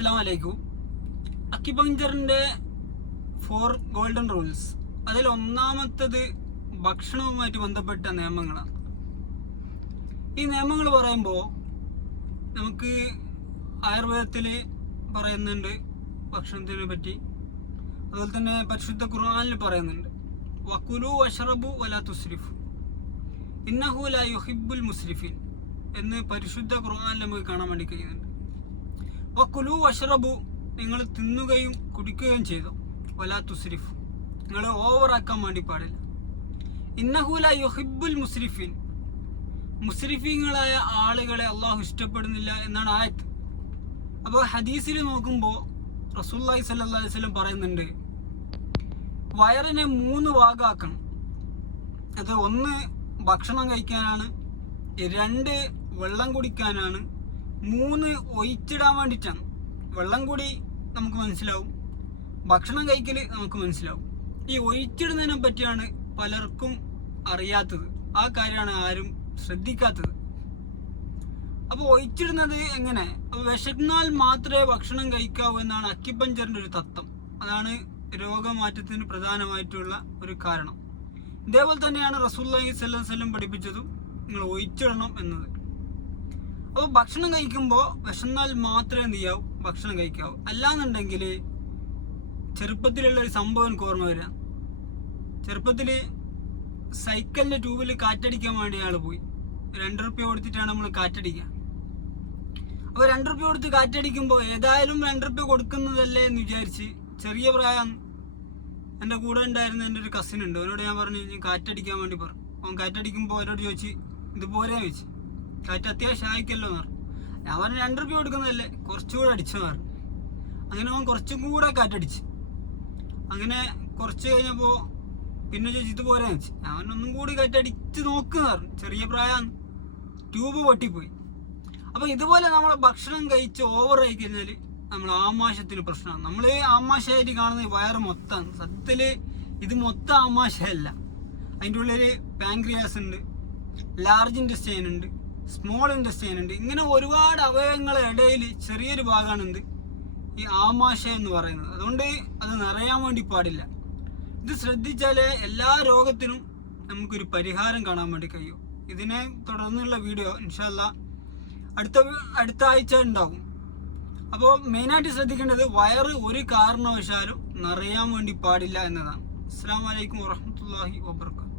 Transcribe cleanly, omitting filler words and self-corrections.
അസ്സലാമലൈക്കും. അക്യുപങ്ചറിന്റെ 4 golden rules, അതിൽ ഒന്നാമത്തത് ഭക്ഷണവുമായിട്ട് ബന്ധപ്പെട്ട നിയമങ്ങളാണ്. ഈ നിയമങ്ങൾ പറയുമ്പോൾ നമുക്ക് ആയുർവേദത്തിൽ പറയുന്നുണ്ട് ഭക്ഷണത്തിനെ പറ്റി, അതുപോലെ തന്നെ പരിശുദ്ധ ഖുർആനിൽ പറയുന്നുണ്ട് വകുലു വഷ്റബു വലാ തുസ്രിഫു ഇന്നഹു ലാ യുഹിബ്ബുൽ മുസ്രിഫീൻ എന്ന് പരിശുദ്ധ ഖുർആനിൽ നമുക്ക് കാണാൻ വേണ്ടി കഴിയുന്നുണ്ട്. വകുലു വഷ്റബു, നിങ്ങൾ തിന്നുകയും കുടിക്കുകയും ചെയ്തു, വലാ തുസ്രിഫു, നിങ്ങൾ ഓവറാക്കാൻ വേണ്ടി പാടില്ല. ഇന്നഹു ലാ യുഹിബ്ബുൽ മുസ്രിഫീൻ, മുസ്രിഫീങ്ങളായ ആളുകളെ അള്ളാഹു ഇഷ്ടപ്പെടുന്നില്ല എന്നാണ് ആയത്ത്. അപ്പോൾ ഹദീസിൽ നോക്കുമ്പോൾ റസൂലുള്ളാഹി സ്വല്ലല്ലാഹു അലൈഹി വസല്ലം പറയുന്നുണ്ട്, വയറിനെ 3 ഭാഗമാക്കണം. അത് 1 ഭക്ഷണം കഴിക്കാനാണ്, 2 വെള്ളം കുടിക്കാനാണ്, 3 ഒഴിച്ചിടാൻ വേണ്ടിയിട്ടാണ്. വെള്ളം കൂടി നമുക്ക് മനസ്സിലാവും, ഭക്ഷണം കഴിക്കൽ നമുക്ക് മനസ്സിലാവും. ഈ ഒഴിച്ചിടുന്നതിനെ പറ്റിയാണ് പലർക്കും അറിയാത്തത്, ആ കാര്യമാണ് ആരും ശ്രദ്ധിക്കാത്തത്. അപ്പോൾ ഒഴിച്ചിടുന്നത് എങ്ങനെ? അപ്പോൾ വിശന്നാൽ മാത്രമേ ഭക്ഷണം കഴിക്കാവൂ എന്നാണ് അക്യുപങ്ചറിന്റെ ഒരു തത്വം. അതാണ് രോഗമാറ്റത്തിന് പ്രധാനമായിട്ടുള്ള ഒരു കാരണം. ഇതേപോലെ തന്നെയാണ് റസൂലുള്ളാഹി സ്വല്ലല്ലാഹു അലൈഹി വസല്ലം പഠിപ്പിച്ചതും, നിങ്ങൾ ഒഴിച്ചിടണം എന്നത്. അപ്പോൾ ഭക്ഷണം കഴിക്കുമ്പോൾ വിശന്നാൽ മാത്രമേ എന്ത് ചെയ്യാവൂ, ഭക്ഷണം കഴിക്കാവൂ. അല്ലാന്നുണ്ടെങ്കിൽ ചെറുപ്പത്തിലുള്ള ഒരു സംഭവം എനിക്ക് ഓർമ്മ വരാം. ചെറുപ്പത്തിൽ സൈക്കിളിന്റെ ട്യൂബിൽ കാറ്റടിക്കാൻ വേണ്ടി ആൾ പോയി. 2 റുപ്യ കൊടുത്തിട്ടാണ് നമ്മൾ കാറ്റടിക്കുക. അപ്പോൾ 2 റുപ്യ കൊടുത്ത് കാറ്റടിക്കുമ്പോൾ ഏതായാലും 2 റുപ്യ കൊടുക്കുന്നതല്ലേ എന്ന് വിചാരിച്ച്, ചെറിയ പ്രായം, എൻ്റെ കൂടെ ഉണ്ടായിരുന്ന എൻ്റെ ഒരു കസിൻ ഉണ്ട്, അവനോട് ഞാൻ പറഞ്ഞു ഞാൻ കാറ്റടിക്കാൻ വേണ്ടി പറഞ്ഞു. അവൻ കാറ്റടിക്കുമ്പോൾ അവരോട് ചോദിച്ച് ഇതുപോലെ ചോദിച്ചു, കാറ്റ് അത്യാവശ്യം ആയിക്കല്ലോ എന്ന് പറഞ്ഞു. ഞാൻ പറഞ്ഞു 2 റുപ്യ കൊടുക്കുന്നതല്ലേ, കുറച്ചുകൂടെ അടിച്ചെന്ന് പറഞ്ഞു. അങ്ങനെ അവൻ കുറച്ചും കൂടെ കാറ്റടിച്ച്. അങ്ങനെ കുറച്ച് കഴിഞ്ഞപ്പോൾ പിന്നെ ചോദിച്ചു ഇതുപോലെ വെച്ച്. ഞാൻ ഒന്നും കൂടി കാറ്റടിച്ച് നോക്കുന്ന പറഞ്ഞു. ചെറിയ പ്രായം, ട്യൂബ് പൊട്ടിപ്പോയി. അപ്പോൾ ഇതുപോലെ നമ്മൾ ഭക്ഷണം കഴിച്ച് ഓവർ ആയി കഴിഞ്ഞാൽ നമ്മൾ ആമാശത്തിന് പ്രശ്നമാണ്. നമ്മൾ ആമാശയായിട്ട് കാണുന്നത് വയറ് മൊത്തമാണ്. സത്യത്തിൽ ഇത് മൊത്തം ആമാശയല്ല. അതിൻ്റെ ഉള്ളിൽ പാൻക്രിയാസ് ഉണ്ട്, ലാർജ് ഇൻറ്റസ്റ്റൈൻ ഉണ്ട്, സ്മോൾ ഇൻറ്റസ്റ്റൈൻ ഉണ്ട്. ഇങ്ങനെ ഒരുപാട് അവയവങ്ങളുടെ ഇടയിൽ ചെറിയൊരു ഭാഗമാണ് എന്ത്, ഈ ആമാശയം എന്ന് പറയുന്നത്. അതുകൊണ്ട് അത് നിറയാൻ വേണ്ടി പാടില്ല. ഇത് ശ്രദ്ധിച്ചാലേ എല്ലാ രോഗത്തിനും നമുക്കൊരു പരിഹാരം കാണാൻ വേണ്ടി കഴിയും. ഇതിനെ തുടർന്നുള്ള വീഡിയോ ഇൻഷാ അല്ലാഹ് അടുത്ത ആഴ്ച ഉണ്ടാവും. അപ്പോൾ മെയിനായിട്ട് ശ്രദ്ധിക്കേണ്ടത് വയറ് ഒരു കാരണവശാലും നിറയാൻ വേണ്ടി പാടില്ല എന്നതാണ്. അസ്സലാമു അലൈക്കും വറഹ്മത്തുള്ളാഹി വബറകാതുഹു.